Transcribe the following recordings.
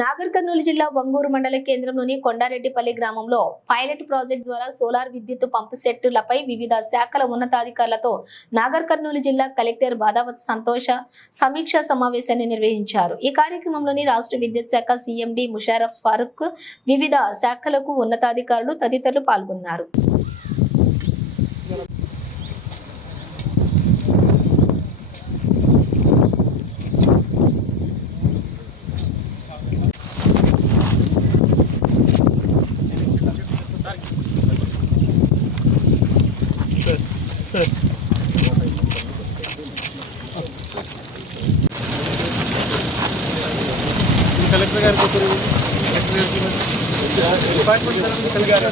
నాగర్ కర్నూలు జిల్లా వంగూరు మండల కేంద్రంలోని కొండారెడ్డిపల్లి గ్రామంలో పైలట్ ప్రాజెక్ట్ ద్వారా సోలార్ విద్యుత్ పంపు సెట్టులపై వివిధ శాఖల ఉన్నతాధికారులతో నాగర్ కర్నూలు జిల్లా కలెక్టర్ బాధావత్ సంతోష సమీక్షా సమావేశాన్ని నిర్వహించారు. ఈ కార్యక్రమంలోని రాష్ట్ర విద్యుత్ శాఖ సీఎండి ముషారఫ్ ఫారూక్ వివిధ శాఖలకు ఉన్నతాధికారులు తదితరులు పాల్గొన్నారు. కలెక్టర్ గారికి ఒకరు కలెక్టర్ గారికి డిపార్ట్మెంట్ కలెక్టర్ గారు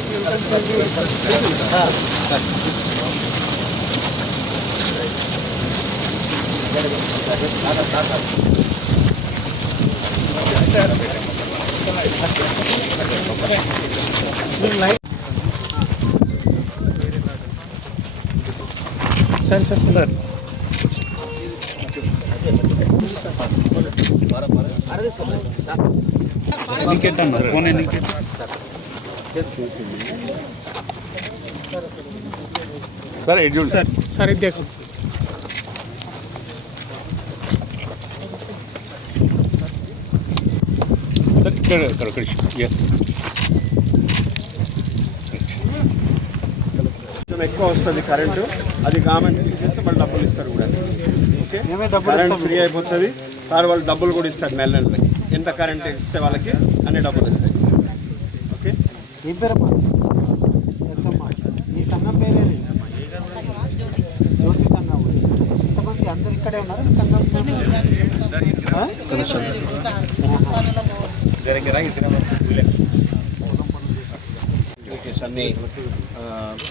సార్ సార్ సార్ నికెట్ అన్న ఫోన్ నికెట్ సార్ ఎడ్ చూడండి సార్ సార్ ఇది देखो సార్ ఇక్కడ ఇక్కడ ఇక్కడ ఎస్ కొంచెం ఎక్కువ వస్తుంది కరెంటు. అది గవర్నమెంట్ ఇచ్చేస్తే వాళ్ళు డబ్బులు ఇస్తారు కూడా. ఓకే? కరెంట్ ఫ్రీ అయిపోతుంది. సార్ వాళ్ళు డబ్బులు కూడా ఇస్తారు నెల నెలకి ఎంత కరెంట్ ఇస్తే వాళ్ళకి అన్ని డబ్బులు ఇస్తాయి ఓకే? నీ పేరమ్మా తెచ్చమ్మా నీ సంఘం పేరేది? జ్యోతి సంఘం. ఇంతమంది అందరు ఇక్కడే ఉన్నారు? సంఘం? యాక్టివిటీస్ అన్ని ఆ,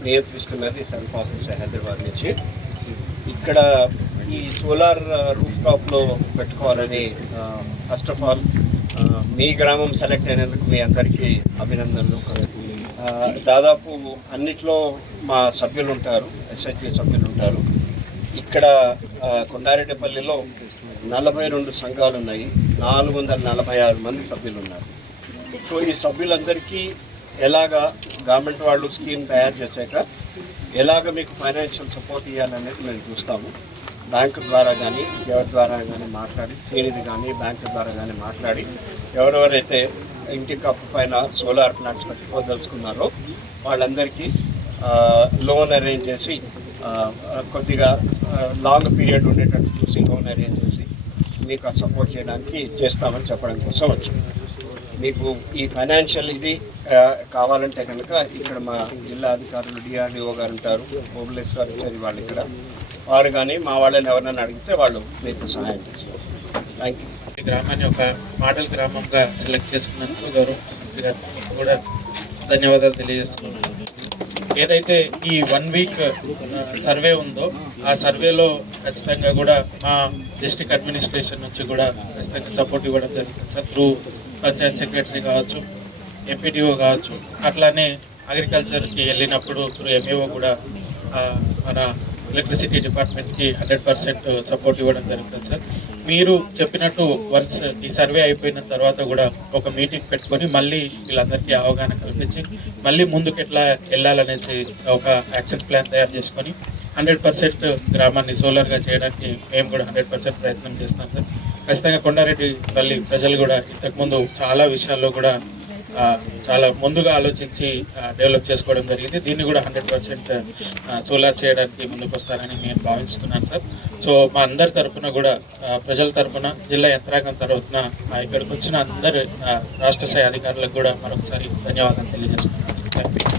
నియంత్రిస్తున్నది సన్ ఆఫీస్ హైదరాబాద్ నుంచి. ఇక్కడ ఈ సోలార్ రూఫ్ టాప్లో పెట్టుకోవాలని ఫస్ట్ ఆఫ్ ఆల్ మీ గ్రామం సెలెక్ట్ అయినందుకు మీ అందరికీ అభినందనలు. దాదాపు అన్నిట్లో మా సభ్యులు ఉంటారు ఎస్హెచ్జి సభ్యులు ఉంటారు ఇక్కడ కొండారెడ్డిపల్లిలో నలభై రెండు సంఘాలు ఉన్నాయి నాలుగు వందల నలభై ఆరు మంది సభ్యులు ఉన్నారు సో ఈ సభ్యులందరికీ ఎలాగా గవర్నమెంట్ వాళ్ళు స్కీమ్ తయారు చేశాక ఎలాగ మీకు ఫైనాన్షియల్ సపోర్ట్ ఇవ్వాలనేది మేము చూస్తాము. బ్యాంకు ద్వారా కానీ ఎవరి ద్వారా కానీ మాట్లాడి శ్రీనిధి కానీ బ్యాంకు ద్వారా కానీ మాట్లాడి ఎవరెవరైతే ఇంటి కప్పు పైన సోలార్ ప్లాంట్స్ పెట్టుకోదలుచుకున్నారో వాళ్ళందరికీ లోన్ అరేంజ్ చేసి కొద్దిగా లాంగ్ పీరియడ్ ఉండేటట్టు చూసి లోన్ అరేంజ్ చేసి మీకు సపోర్ట్ చేయడానికి చేస్తామని చెప్పడం కోసం వచ్చాం. మీకు ఈ ఫైనాన్షియల్ ఇది కావాలంటే కనుక ఇక్కడ మా జిల్లా అధికారులు డిఆర్డిఓ గారు ఉంటారు భువనేశ్వర్ గారు వాళ్ళు ఇక్కడ. వారు కానీ మా వాళ్ళని ఎవరైనా అడిగితే వాళ్ళు మీకు సహాయం చేస్తారు. థ్యాంక్ యూ ఈ గ్రామాన్ని ఒక మోడల్ గ్రామంగా సెలెక్ట్ చేసుకున్నందుకు గౌరవ కూడా ధన్యవాదాలు తెలియజేస్తున్నాను. ఏదైతే ఈ వన్ వీక్ సర్వే ఉందో ఆ సర్వేలో ఖచ్చితంగా కూడా మా డిస్ట్రిక్ట్ అడ్మినిస్ట్రేషన్ నుంచి కూడా ఖచ్చితంగా సపోర్ట్ ఇవ్వడం జరుగుతుంది సార్ త్రూ పంచాయత్ సెక్రటరీ కావచ్చు ఎంపీటీఓ కావచ్చు అట్లానే అగ్రికల్చర్కి వెళ్ళినప్పుడు త్రూ ఎంఈఓ కూడా మన ఎలక్ట్రిసిటీ డిపార్ట్మెంట్కి హండ్రెడ్ పర్సెంట్ సపోర్ట్ ఇవ్వడం జరుగుతుంది సార్. మీరు చెప్పినట్టు వన్స్ ఈ సర్వే అయిపోయిన తర్వాత కూడా ఒక మీటింగ్ పెట్టుకొని మళ్ళీ వీళ్ళందరికీ అవగాహన కల్పించి మళ్ళీ ముందుకు ఎట్లా వెళ్ళాలనేసి ఒక యాక్షన్ ప్లాన్ తయారు చేసుకొని హండ్రెడ్ పర్సెంట్ గ్రామాన్ని సోలార్గా చేయడానికి మేము కూడా హండ్రెడ్ పర్సెంట్ ప్రయత్నం చేస్తున్నాం సార్. ఖచ్చితంగా కొండారెడ్డి పల్లి ప్రజలు కూడా ఇంతకుముందు చాలా విషయాల్లో కూడా చాలా ముందుగా ఆలోచించి డెవలప్ చేసుకోవడం జరిగింది. దీన్ని కూడా హండ్రెడ్ పర్సెంట్ సోలార్ చేయడానికి ముందుకు వస్తారని నేను భావిస్తున్నాను సార్. సో మా అందరి తరపున కూడా ప్రజల తరఫున జిల్లా యంత్రాంగం తరఫున ఇక్కడికి వచ్చిన అందరు రాష్ట్ర స్థాయి అధికారులకు కూడా మరొకసారి ధన్యవాదాలు తెలియజేసుకుంటున్నాను.